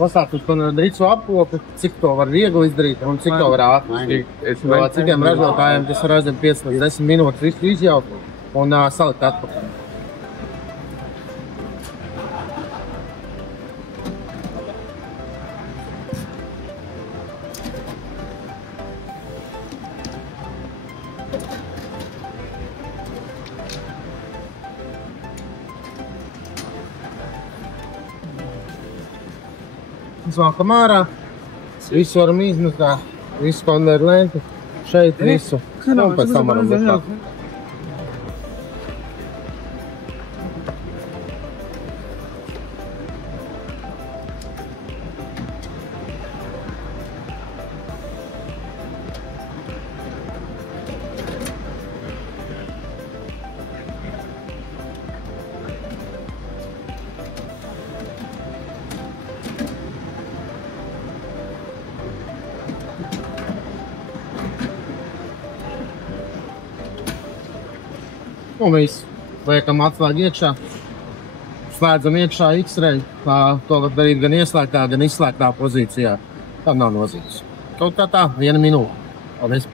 Pastāstus, ko darīt savu apkopi, cik to var viegli izdarīt un cik to var ātri. Citiem ražotājiem tas var aizņemt 5 līdz 10 minūtes visu izjaukt un salikt atpakaļ. Zvākam ārā, visu varam izmest, visu konvejeru lenti, šeit visu, un pēc tam varam būt tā. Un viss. Liekam atslēgu iekšā. Slēdzam iekšā X-ray. To var darīt gan ieslēgtā, gan izslēgtā pozīcijā. Tam nav nozīmes. Kaut kā tā, 1 minūte. Paldies.